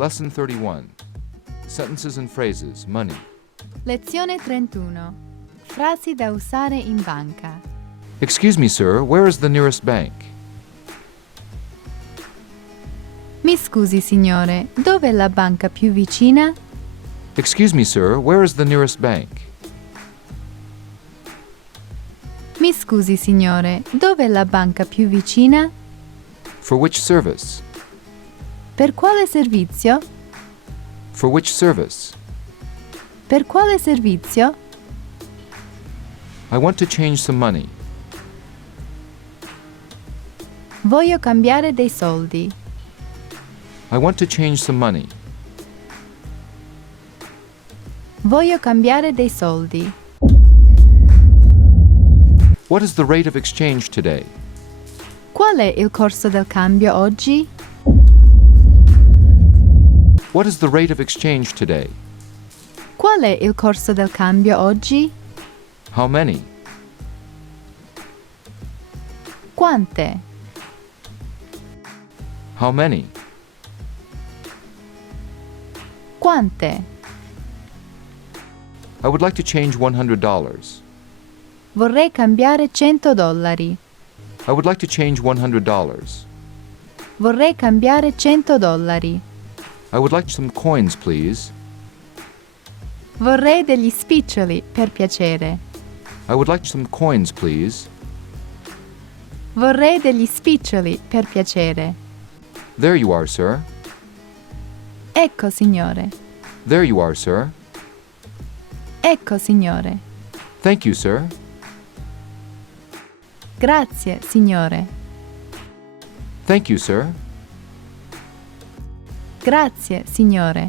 Lesson 31. Sentences and phrases. Money. Lezione 31. Frasi da usare in banca. Excuse me, sir, where is the nearest bank? Mi scusi, signore, dov'è la banca più vicina? Excuse me, sir, where is the nearest bank? Mi scusi, signore, dov'è la banca più vicina? For which service? Per quale servizio? For which service? Per quale servizio? I want to change some money. Voglio cambiare dei soldi. I want to change some money. Voglio cambiare dei soldi. What is the rate of exchange today? Qual è il corso del cambio oggi? What is the rate of exchange today? Qual è il corso del cambio oggi? How many? Quante? How many? Quante? I would like to change $100. Vorrei cambiare $100. I would like to change $100. Vorrei cambiare $100. I would like some coins, please. Vorrei degli spiccioli, per piacere. I would like some coins, please. Vorrei degli spiccioli, per piacere. There you are, sir. Ecco, signore. There you are, sir. Ecco, signore. Thank you, sir. Grazie, signore. Thank you, sir. Grazie, signore.